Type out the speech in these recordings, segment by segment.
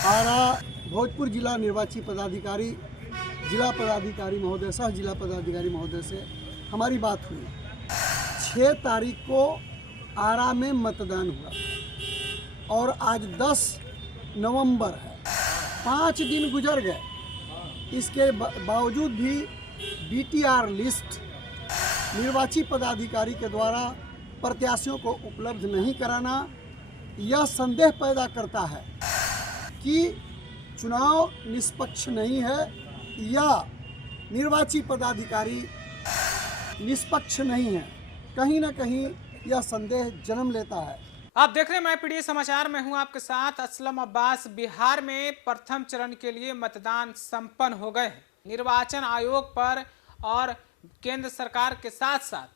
आरा भोजपुर जिला निर्वाची पदाधिकारी, जिला पदाधिकारी महोदय, सह जिला पदाधिकारी महोदय से हमारी बात हुई। 6 तारीख को आरा में मतदान हुआ और आज 10 नवंबर है। 5 दिन गुजर गए, इसके बावजूद भी बीटीआर लिस्ट निर्वाची पदाधिकारी के द्वारा प्रत्याशियों को उपलब्ध नहीं कराना यह संदेह पैदा करता है कि चुनाव निष्पक्ष नहीं है या निर्वाची पदाधिकारी निष्पक्ष नहीं है। कहीं ना कहीं यह संदेह जन्म लेता है। आप देख रहे हैं मैं पीडीए समाचार में हूं आपके साथ असलम अब्बास। बिहार में प्रथम चरण के लिए मतदान संपन्न हो गए हैं। निर्वाचन आयोग पर और केंद्र सरकार के साथ साथ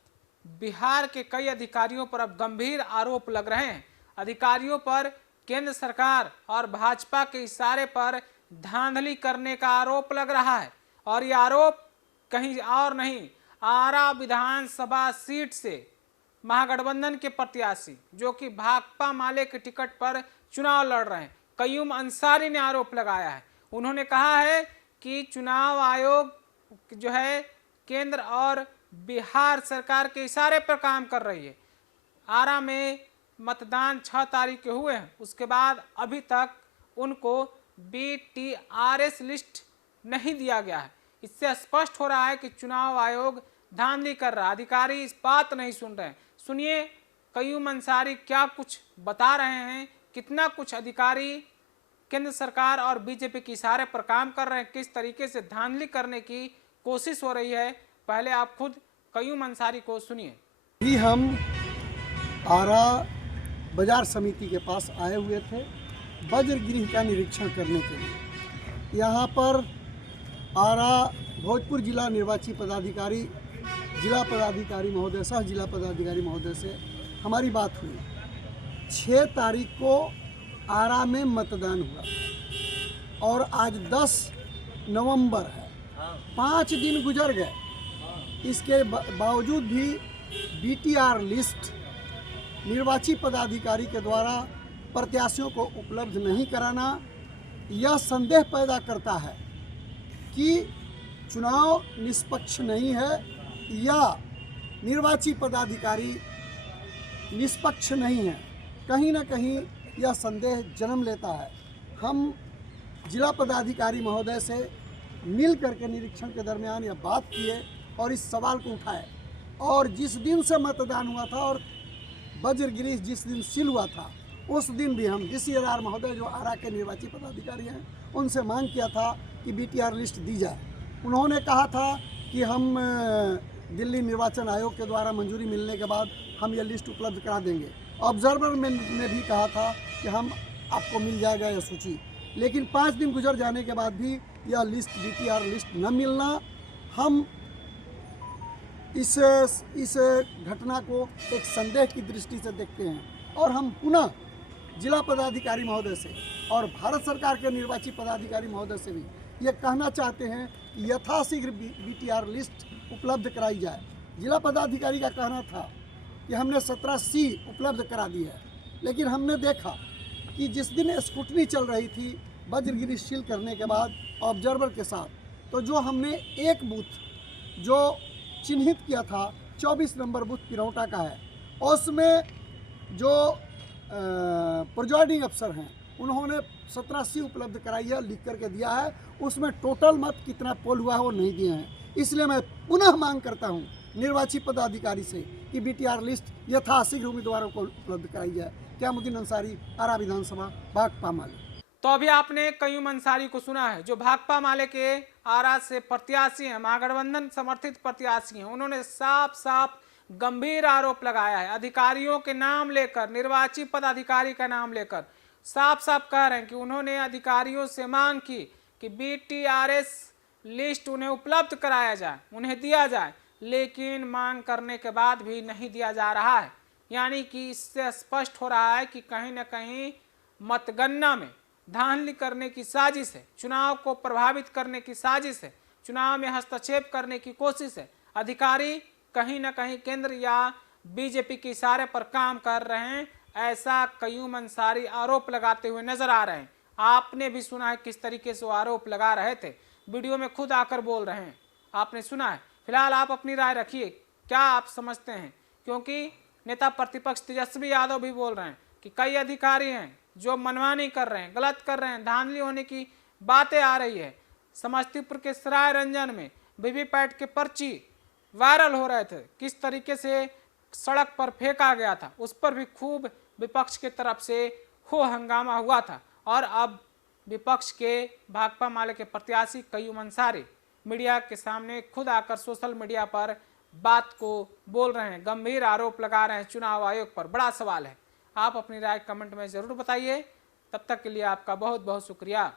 बिहार के कई अधिकारियों पर अब गंभीर आरोप लग रहे हैं। अधिकारियों पर केंद्र सरकार और भाजपा के इशारे पर धांधली करने का आरोप लग रहा है और ये आरोप कहीं और नहीं, आरा विधानसभा सीट से महागठबंधन के प्रत्याशी जो कि भाकपा माले के टिकट पर चुनाव लड़ रहे हैं, कयूम अंसारी ने आरोप लगाया है। उन्होंने कहा है कि चुनाव आयोग जो है केंद्र और बिहार सरकार के इशारे पर काम कर रही है। आरा में मतदान 6 तारीख के हुए हैं, उसके बाद अभी तक उनको बीटीआरएस लिस्ट नहीं दिया गया है। इससे स्पष्ट हो रहा है कि चुनाव आयोग धांधली कर रहा है, अधिकारी इस बात नहीं सुन रहे हैं। सुनिए कयूम अंसारी क्या कुछ बता रहे हैं, कितना कुछ अधिकारी केंद्र सरकार और बीजेपी के इशारे पर काम कर रहे हैं, किस तरीके से धांधली करने की कोशिश हो रही है। पहले आप खुद कयूम अंसारी को सुनिए। भी हम आरा बाजार समिति के पास आए हुए थे वज्रगृह का निरीक्षण करने के लिए। यहाँ पर आरा भोजपुर जिला निर्वाची पदाधिकारी, जिला पदाधिकारी महोदय, सह जिला पदाधिकारी महोदय से हमारी बात हुई। 6 तारीख को आरा में मतदान हुआ और आज 10 नवंबर है। 5 दिन गुजर गए, इसके बावजूद भी बीटीआर लिस्ट निर्वाची पदाधिकारी के द्वारा प्रत्याशियों को उपलब्ध नहीं कराना यह संदेह पैदा करता है कि चुनाव निष्पक्ष नहीं है या निर्वाची पदाधिकारी निष्पक्ष नहीं है। कहीं ना कहीं यह संदेह जन्म लेता है। हम जिला पदाधिकारी महोदय से मिल करके निरीक्षण के दरमियान यह बात किए और इस सवाल को उठाए और जिस दिन से मतदान हुआ था और वज्रगृह जिस दिन सील हुआ था उस दिन भी हम DCRR महोदय जो आरा के निर्वाची पदाधिकारी हैं उनसे मांग किया था कि बीटीआर लिस्ट दी जाए। उन्होंने कहा था कि हम दिल्ली निर्वाचन आयोग के द्वारा मंजूरी मिलने के बाद हम यह लिस्ट उपलब्ध करा देंगे। ऑब्जर्वर ने भी कहा था कि हम आपको मिल जाएगा यह सूची, लेकिन 5 दिन गुजर जाने के बाद भी यह लिस्ट बीटीआर लिस्ट न मिलना, हम इस घटना को एक संदेह की दृष्टि से देखते हैं और हम पुनः जिला पदाधिकारी महोदय से और भारत सरकार के निर्वाची पदाधिकारी महोदय से भी ये कहना चाहते हैं कि यथाशीघ्र बीटीआर लिस्ट उपलब्ध कराई जाए। जिला पदाधिकारी का कहना था कि हमने 17C उपलब्ध करा दी है, लेकिन हमने देखा कि जिस दिन स्क्रूटनी चल रही थी वज्रगृह सील करने के बाद ऑब्जर्वर के साथ, तो जो हमने एक बूथ जो चिन्हित किया था 24 नंबर बूथ पिरौटा का है, उसमें जो प्रिजाइडिंग अफसर हैं उन्होंने 17C उपलब्ध कराई है, लिख करके दिया है। उसमें टोटल मत कितना पोल हुआ है वो नहीं दिए हैं। इसलिए मैं पुनः मांग करता हूं निर्वाची पदाधिकारी से कि बीटीआर लिस्ट यथाशीघ्र उम्मीदवारों को उपलब्ध कराई जाए। क्यामुद्दीन अंसारी, आरा विधानसभा, भाकपा माले। तो अभी आपने कयूम अंसारी को सुना है जो भाकपा माले के आरा से प्रत्याशी हैं, महागठबंधन समर्थित प्रत्याशी हैं। उन्होंने साफ साफ गंभीर आरोप लगाया है, अधिकारियों के नाम लेकर, निर्वाची पदाधिकारी का नाम लेकर साफ साफ कह रहे हैं कि उन्होंने अधिकारियों से मांग की कि बीटीआरएस लिस्ट उन्हें उपलब्ध कराया जाए, उन्हें दिया जाए, लेकिन मांग करने के बाद भी नहीं दिया जा रहा है। यानी कि इससे स्पष्ट हो रहा है कि कहीं ना कहीं मतगणना में धांधली करने की साजिश है, चुनाव को प्रभावित करने की साजिश है, चुनाव में हस्तक्षेप करने की कोशिश है। अधिकारी कहीं ना कहीं केंद्र या बीजेपी के इशारे पर काम कर रहे हैं, ऐसा कयूम अंसारी आरोप लगाते हुए नजर आ रहे हैं। आपने भी सुना है किस तरीके से वो आरोप लगा रहे थे, वीडियो में खुद आकर बोल रहे हैं, आपने सुना है। फिलहाल आप अपनी राय रखिए, क्या आप समझते हैं? क्योंकि नेता प्रतिपक्ष तेजस्वी यादव भी बोल रहे हैं कि कई अधिकारी हैं जो मनमानी कर रहे हैं, गलत कर रहे हैं, धांधली होने की बातें आ रही है। समस्तीपुर के सराय रंजन में वीवीपैट के पर्ची वायरल हो रहे थे, किस तरीके से सड़क पर फेंका गया था, उस पर भी खूब विपक्ष के तरफ से हो हंगामा हुआ था। और अब विपक्ष के भाकपा माले के प्रत्याशी कय्यूम अंसारी मीडिया के सामने खुद आकर सोशल मीडिया पर बात को बोल रहे हैं, गंभीर आरोप लगा रहे हैं चुनाव आयोग पर। बड़ा सवाल है, आप अपनी राय कमेंट में जरूर बताइए। तब तक के लिए आपका बहुत बहुत शुक्रिया।